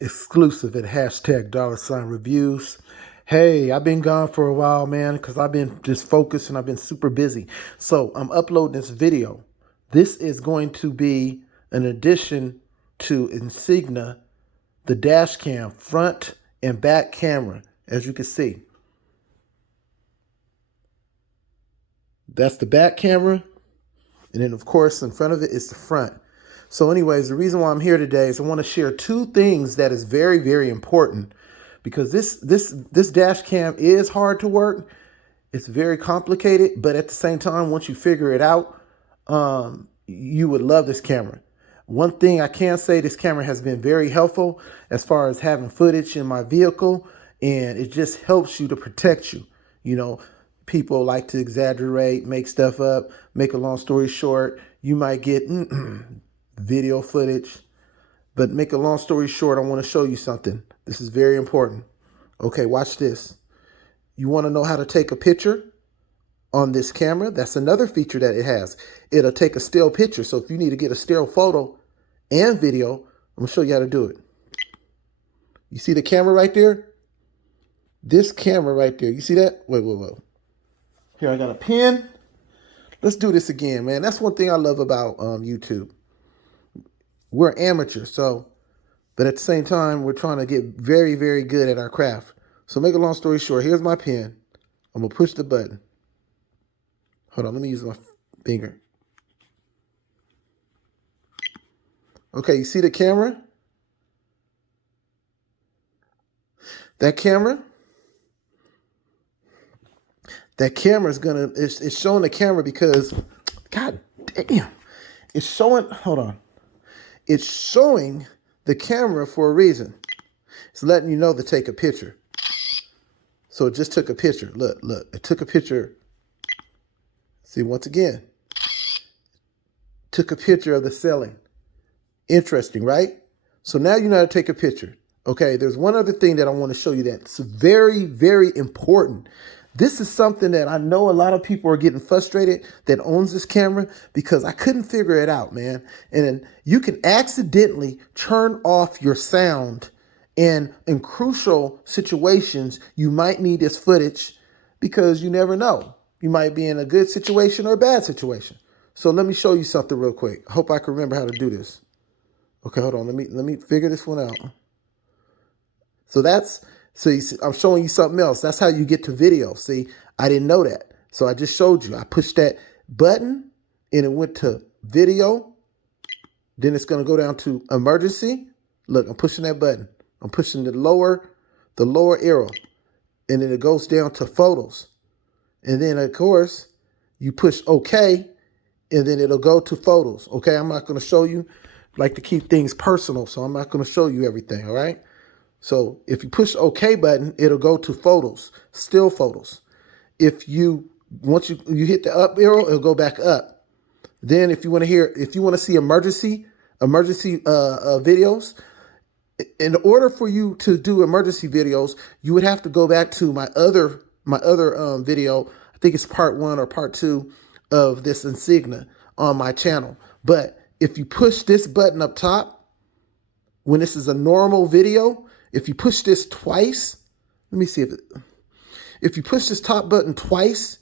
exclusive at hashtag $reviews. Hey, I've been gone for a while, man, because I've been just focused and I've been super busy. So I'm uploading this video. This is going to be an addition to Insignia, the dash cam, front and back camera, as you can see. That's the back camera. And then, of course, in front of it is the front. So anyways, the reason why I'm here today is I want to share two things that is very, very important, because this dash cam is hard to work. It's very complicated, but at the same time, once you figure it out, you would love this camera. One thing I can say, this camera has been very helpful as far as having footage in my vehicle, and it just helps you to protect you. You know, people like to exaggerate, make stuff up. Make a long story short, you might get video footage. But make a long story short, I want to show you something. This is very important. Okay, watch this. You want to know how to take a picture on this camera? That's another feature that it has. It'll take a still picture. So if you need to get a still photo and video, I'm going to show you how to do it. You see the camera right there? This camera right there. You see that? Wait. Here, I got a pen. Let's do this again, man. That's one thing I love about YouTube. We're amateurs, but at the same time, we're trying to get very, very good at our craft. So make a long story short, here's my pen. I'm going to push the button. Hold on, let me use my finger. Okay, you see the camera? That camera it's showing the camera because, God damn, it's showing, hold on. It's showing the camera for a reason. It's letting you know to take a picture. So it just took a picture. Look, it took a picture. See, once again, took a picture of the ceiling. Interesting, right? So now you know how to take a picture. Okay, there's one other thing that I want to show you that's very, very important. This is something that I know a lot of people are getting frustrated that owns this camera, because I couldn't figure it out, man. And you can accidentally turn off your sound, and in crucial situations, you might need this footage because you never know. You might be in a good situation or a bad situation. So let me show you something real quick. I hope I can remember how to do this. Okay, hold on. Let me figure this one out. So you see, I'm showing you something else. That's how you get to video. See, I didn't know that. So I just showed you. I pushed that button and it went to video. Then it's going to go down to emergency. Look, I'm pushing that button. I'm pushing the lower arrow. And then it goes down to photos. And then, of course, you push OK, and then it'll go to photos. Okay, I'm not going to show you. I like to keep things personal, so I'm not going to show you everything, all right? So if you push OK button, it'll go to photos, still photos. Once you hit the up arrow, it'll go back up. Then if you want to see emergency videos, in order for you to do emergency videos, you would have to go back to my other video. I think it's part 1 or part 2 of this Insignia on my channel. But if you push this button up top, when this is a normal video, if you push this twice, let me see if you push this top button twice,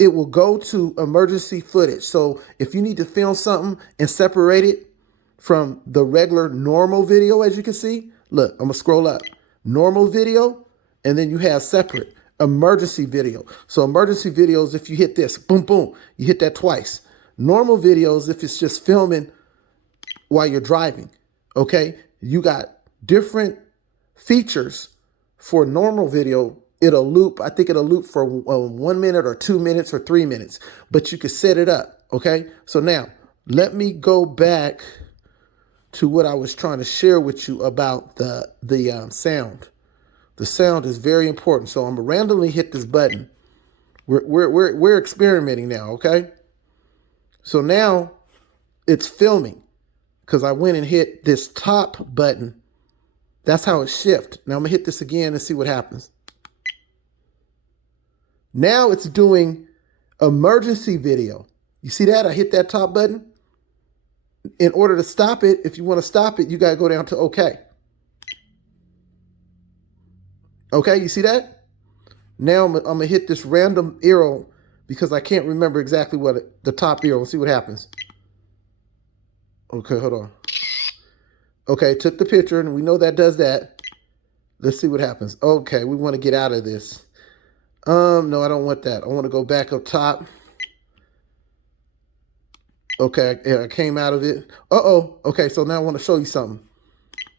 it will go to emergency footage. So if you need to film something and separate it from the regular normal video, as you can see, look, I'm gonna scroll up. Normal video, and then you have separate emergency video. So emergency videos, if you hit this, boom, boom, you hit that twice. Normal videos, if it's just filming while you're driving, okay? You got different features for normal video. It'll loop, I think it'll loop for 1 minute or 2 minutes or 3 minutes, but you can set it up, okay? So now, let me go back to what I was trying to share with you about the sound. The sound is very important. So I'm gonna randomly hit this button. We're experimenting now, okay? So now it's filming because I went and hit this top button. That's how it shifts. Now I'm gonna hit this again and see what happens. Now it's doing emergency video. You see that? I hit that top button. In order to stop it, if you want to stop it, you got to go down to OK. Okay, you see that? Now I'm gonna hit this random arrow because I can't remember exactly the top arrow. Let's see what happens. Okay, hold on. Okay, took the picture and we know that does that. Let's see what happens. Okay, we want to get out of this. No, I don't want that. I want to go back up top. Okay, I came out of it. Uh-oh. Okay, so now I want to show you something.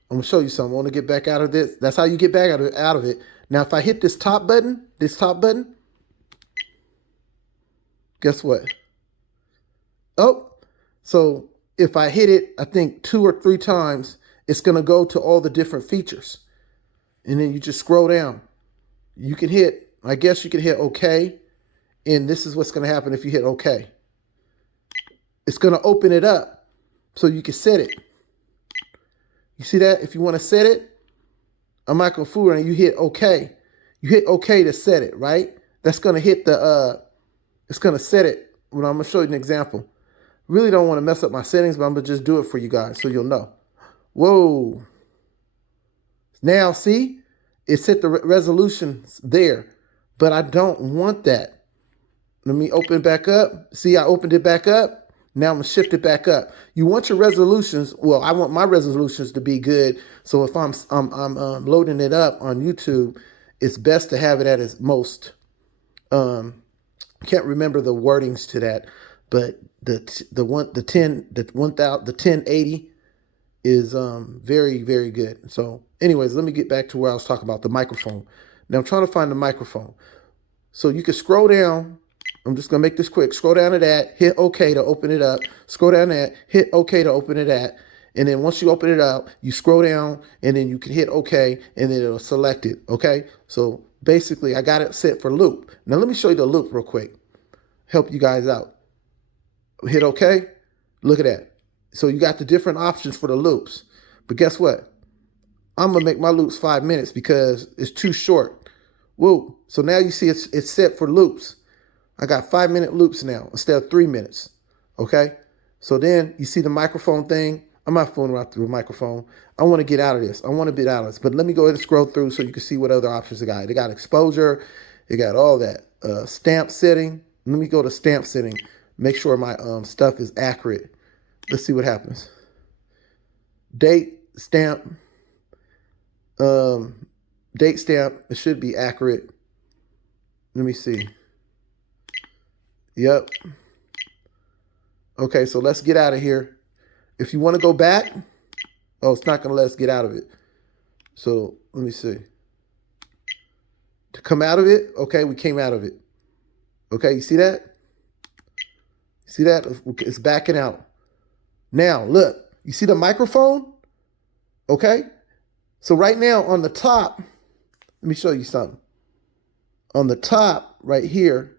I'm gonna show you something. I want to get back out of this. That's how you get back out of it. Now, if I hit this top button, guess what? Oh, so if I hit it, I think 2 or 3 times, it's gonna go to all the different features. And then you just scroll down. You can hit, I guess you can hit OK. And this is what's gonna happen if you hit OK. It's gonna open it up so you can set it. You see that? If you want to set it, I'm not gonna fool around. You hit OK. You hit OK to set it, right? That's gonna hit the it's gonna set it. Well, I'm gonna show you an example. Really don't want to mess up my settings, but I'm gonna just do it for you guys so you'll know. Whoa. Now see, it set the resolution there, but I don't want that. Let me open it back up. See, I opened it back up. Now I'm gonna shift it back up. You want your resolutions. Well, I want my resolutions to be good. So if I'm loading it up on YouTube, it's best to have it at its most. Can't remember the wordings to that, but the 1080 is very, very good. So anyways, let me get back to where I was talking about the microphone. Now I'm trying to find the microphone. So you can scroll down. I'm just gonna make this quick. Scroll down to that, hit OK to open it up. Scroll down to that, hit OK to open it at. And then once you open it up, you scroll down and then you can hit OK and then it'll select it. Okay. So basically I got it set for loop. Now let me show you the loop real quick. Help you guys out. Hit OK. Look at that. So you got the different options for the loops. But guess what? I'm gonna make my loops 5 minutes because it's too short. Whoa. So now you see it's set for loops. I got 5-minute loops now instead of 3 minutes. Okay. So then you see the microphone thing. I'm not fooling around through a microphone. I want to get out of this. I want to get out of this. But let me go ahead and scroll through so you can see what other options they got. They got exposure. They got all that. Stamp setting. Let me go to stamp setting. Make sure my stuff is accurate. Let's see what happens. Date stamp. Date stamp. It should be accurate. Let me see. Yep. Okay, so let's get out of here. If you want to go back, oh, it's not going to let us get out of it. So let me see. To come out of it, okay, we came out of it. Okay, you see that? See that? It's backing out. Now, look, you see the microphone? Okay? So right now on the top, let me show you something. On the top, right here,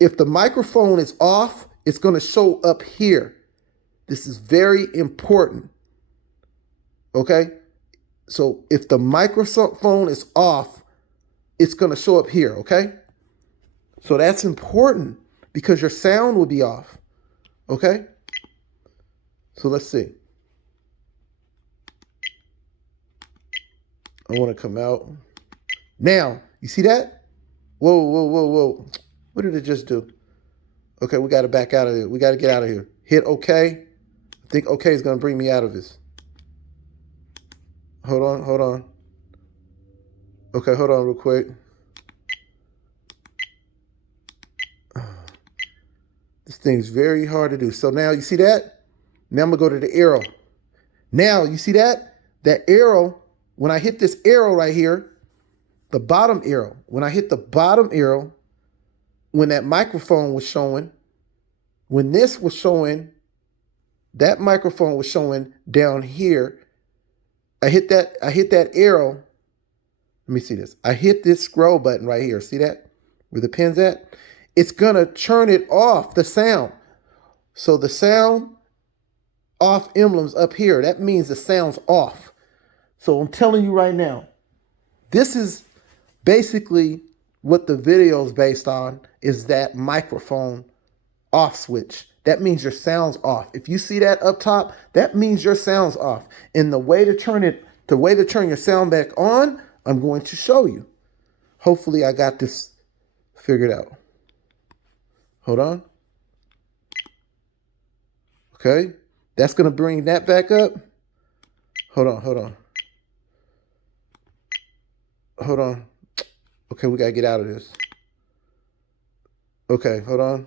if the microphone is off, it's going to show up here. This is very important. Okay? So if the microphone is off, it's going to show up here, okay? So that's important because your sound will be off. Okay? So let's see. I want to come out. Now, you see that? Whoa, whoa, whoa, whoa. What did it just do? Okay, we got to back out of it. We got to get out of here. Hit OK. I think OK is going to bring me out of this. Hold on, hold on. Okay, hold on real quick. This thing's very hard to do. So now you see that? Now I'm going to go to the arrow. Now, you see that? That arrow, when I hit this arrow right here, the bottom arrow, when I hit the bottom arrow, when that microphone was showing, when this was showing, that microphone was showing down here. I hit that arrow. Let me see this. I hit this scroll button right here. See that? Where the pin's at? It's going to turn it off, the sound. So the sound off emblems up here. That means the sound's off. So I'm telling you right now, this is basically what the video is based on, is that microphone off switch. That means your sound's off. If you see that up top, that means your sound's off. And the way to turn it the way to turn your sound back on, I'm going to show you. Hopefully I got this figured out. Hold on. Okay. That's going to bring that back up. Hold on, hold on. Hold on. Okay, we got to get out of this. Okay, hold on.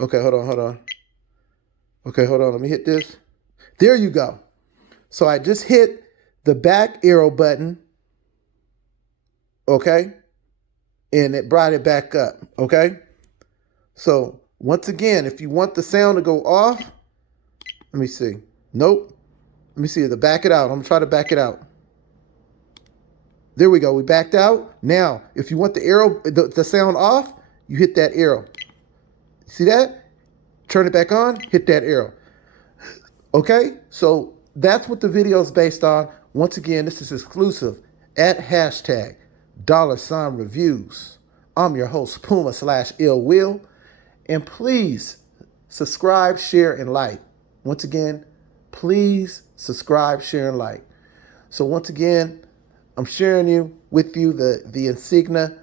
Okay, hold on, hold on. Okay, hold on. Let me hit this. There you go. So I just hit the back arrow button. Okay. And it brought it back up. Okay. So once again, if you want the sound to go off, let me see. Nope. Let me see. To back it out. I'm going to try to back it out. There we go. We backed out. Now, if you want the arrow, the sound off, you hit that arrow. See that? Turn it back on, hit that arrow. Okay? So that's what the video is based on. Once again, this is exclusive at hashtag $reviews. I'm your host, Puma/IllWill. And please subscribe, share, and like. Once again, please subscribe, share, and like. So once again, I'm sharing with you the Insignia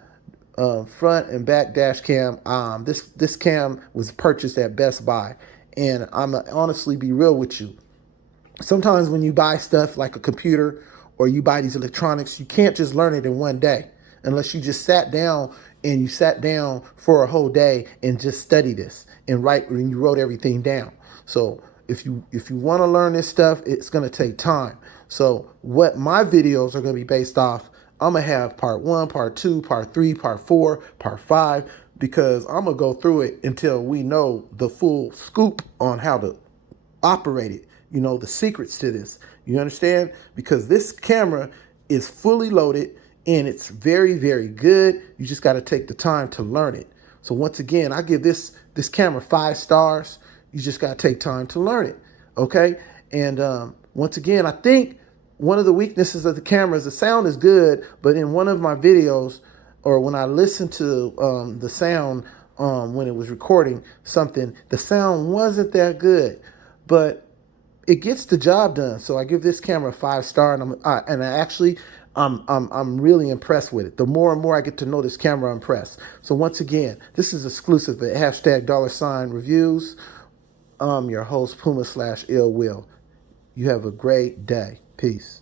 front and back dash cam. This cam was purchased at Best Buy, and I'm gonna honestly be real with you. Sometimes when you buy stuff like a computer or you buy these electronics, you can't just learn it in one day unless you just sat down for a whole day and just study this and you wrote everything down. So if you want to learn this stuff, it's going to take time. So what my videos are going to be based off, I'm going to have part 1, part 2, part 3, part 4, part 5, because I'm going to go through it until we know the full scoop on how to operate it. You know, the secrets to this. You understand? Because this camera is fully loaded and it's very, very good. You just got to take the time to learn it. So once again, I give this camera 5 stars. You just got to take time to learn it. Okay? And once again, I think one of the weaknesses of the camera is the sound is good, but in one of my videos, or when I listened to the sound when it was recording something, the sound wasn't that good, but it gets the job done. So I give this camera 5 star, and I'm really impressed with it. The more and more I get to know this camera, I'm impressed. So once again, this is exclusive at hashtag $reviews. I'm your host, Puma/IllWill. You have a great day. Peace.